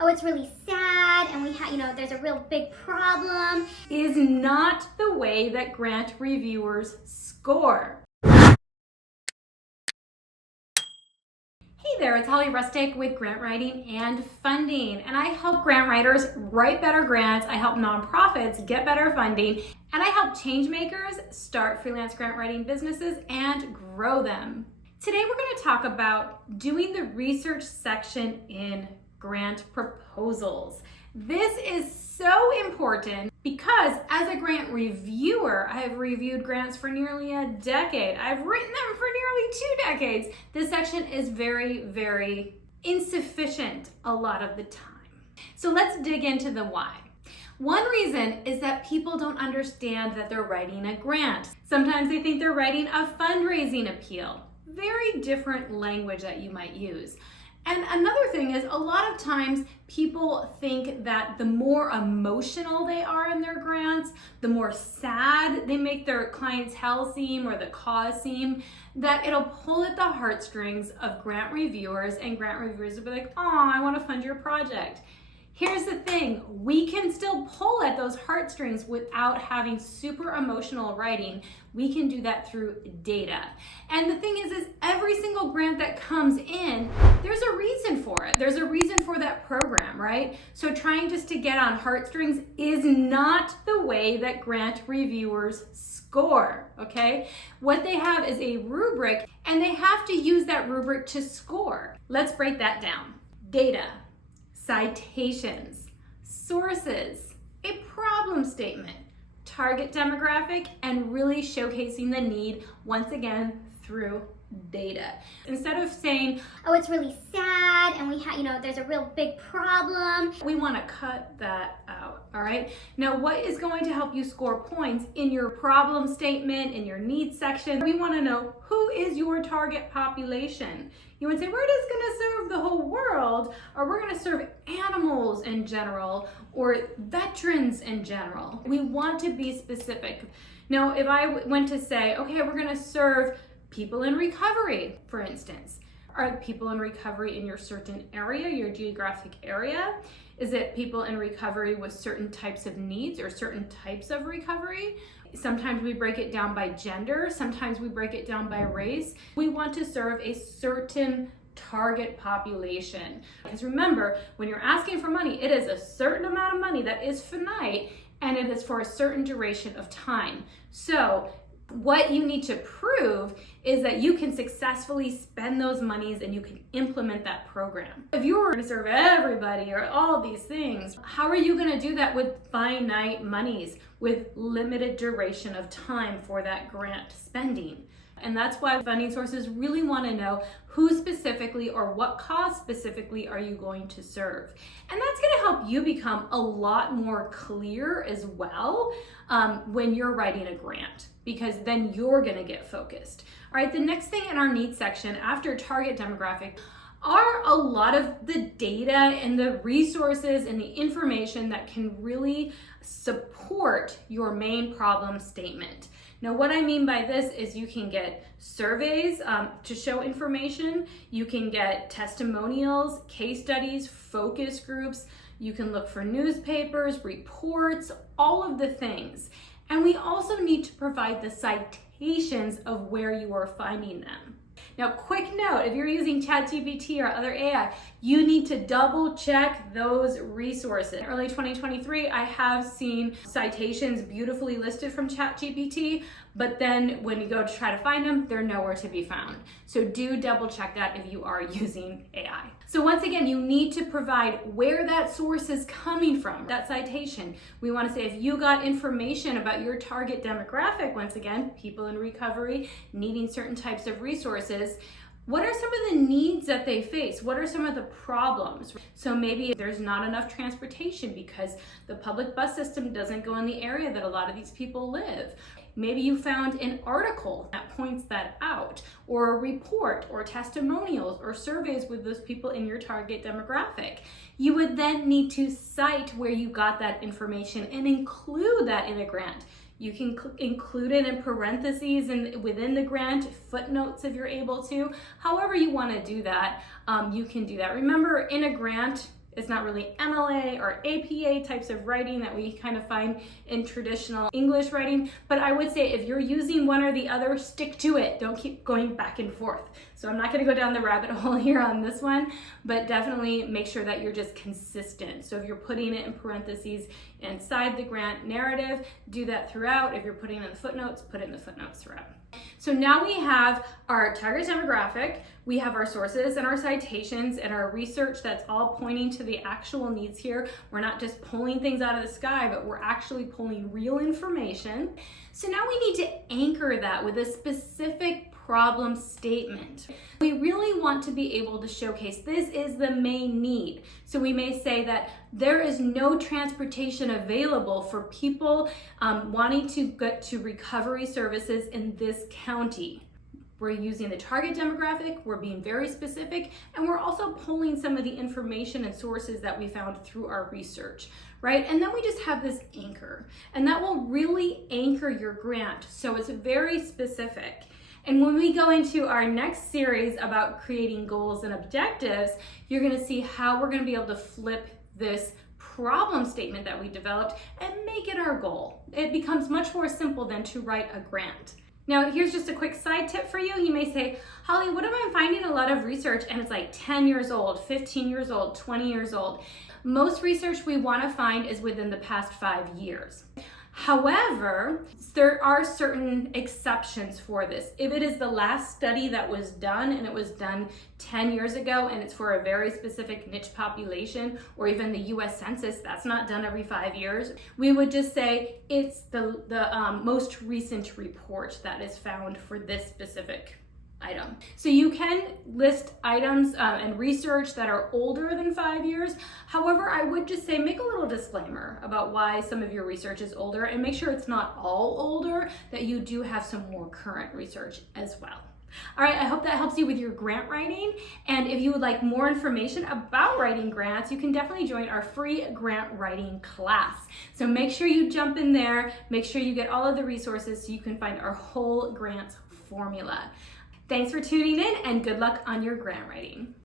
oh, it's really sad and there's a real big problem, is not the way that grant reviewers score. Hey there, it's Holly Rustic with Grant Writing and Funding, and I help grant writers write better grants, I help nonprofits get better funding, and I help change makers start freelance grant writing businesses and grow them. Today we're going to talk about doing the research section in grant proposals. This is so important because as a grant reviewer, I have reviewed grants for nearly a decade. I've written them for nearly 2 decades. This section is very, very insufficient a lot of the time. So let's dig into the why. One reason is that people don't understand that they're writing a grant. Sometimes they think they're writing a fundraising appeal. Very different language that you might use. And another thing is a lot of times people think that the more emotional they are in their grants, the more sad they make their clientele seem or the cause seem, that it'll pull at the heartstrings of grant reviewers, and grant reviewers will be like, oh, I want to fund your project. Here's the thing, we can still pull at those heartstrings without having super emotional writing. We can do that through data. And the thing is every single grant that comes in, there's a reason for it. There's a reason for that program, right? So trying just to get on heartstrings is not the way that grant reviewers score, okay? What they have is a rubric, and they have to use that rubric to score. Let's break that down. Data, citations, sources, a problem statement, target demographic, and really showcasing the need once again through data. Instead of saying, oh, it's really sad and there's a real big problem, we want to cut that out, all right? Now, what is going to help you score points in your problem statement, in your needs section? We want to know who is your target population. You would say, we're just going to serve the whole world, or we're going to serve animals in general, or veterans in general. We want to be specific. Now, if I went to say, okay, we're going to serve people in recovery, for instance. Are people in recovery in your certain area, your geographic area? Is it people in recovery with certain types of needs or certain types of recovery? Sometimes we break it down by gender, sometimes we break it down by race. We want to serve a certain target population. Because remember, when you're asking for money, it is a certain amount of money that is finite, and it is for a certain duration of time. So what you need to prove is that you can successfully spend those monies and you can implement that program. If you were to serve everybody or all these things, how are you going to do that with finite monies, with limited duration of time for that grant spending? And that's why funding sources really want to know who specifically or what cause specifically are you going to serve. And that's going to help you become a lot more clear as well when you're writing a grant, because then you're going to get focused. All right, the next thing in our needs section after target demographic are a lot of the data and the resources and the information that can really support your main problem statement. Now, what I mean by this is you can get surveys to show information, you can get testimonials, case studies, focus groups, you can look for newspapers, reports, all of the things. And we also need to provide the citations of where you are finding them. Now, quick note, if you're using ChatGPT or other AI, you need to double check those resources. In early 2023, I have seen citations beautifully listed from ChatGPT, but then when you go to try to find them, they're nowhere to be found. So do double check that if you are using AI. So once again, you need to provide where that source is coming from, that citation. We want to say if you got information about your target demographic, once again, people in recovery needing certain types of resources, what are some of the needs that they face? What are some of the problems? So maybe there's not enough transportation because the public bus system doesn't go in the area that a lot of these people live. Maybe you found an article that points that out, or a report, or testimonials, or surveys with those people in your target demographic. You would then need to cite where you got that information and include that in a grant. You can include it in parentheses and within the grant, footnotes if you're able to. However you want to do that, you can do that. Remember, in a grant, It's not really MLA or APA types of writing that we kind of find in traditional English writing. But I would say if you're using one or the other, stick to it. Don't keep going back and forth. So I'm not going to go down the rabbit hole here on this one, but definitely make sure that you're just consistent. So if you're putting it in parentheses inside the grant narrative, do that throughout. If you're putting it in the footnotes, put it in the footnotes throughout. So now we have our target demographic, we have our sources and our citations and our research that's all pointing to the actual needs here. We're not just pulling things out of the sky, but we're actually pulling real information. So now we need to anchor that with a specific problem statement. We really want to be able to showcase this is the main need. So we may say that there is no transportation available for people wanting to get to recovery services in this county. We're using the target demographic, we're being very specific, and we're also pulling some of the information and sources that we found through our research, right? And then we just have this anchor, and that will really anchor your grant. So it's very specific. And when we go into our next series about creating goals and objectives, you're gonna see how we're gonna be able to flip this problem statement that we developed and make it our goal. It becomes much more simple than to write a grant. Now, here's just a quick side tip for you. You may say, Holly, what if I'm finding a lot of research and it's like 10 years old, 15 years old, 20 years old? Most research we want to find is within the past 5 years. However, there are certain exceptions for this. If it is the last study that was done and it was done 10 years ago and it's for a very specific niche population, or even the US Census, that's not done every 5 years, we would just say it's the most recent report that is found for this specific item. So you can list items and research that are older than 5 years. However, I would just say make a little disclaimer about why some of your research is older, and make sure it's not all older, that you do have some more current research as well. All right, I hope that helps you with your grant writing. And if you would like more information about writing grants, you can definitely join our free grant writing class. So make sure you jump in there, make sure you get all of the resources so you can find our whole grant formula. Thanks for tuning in, and good luck on your grant writing.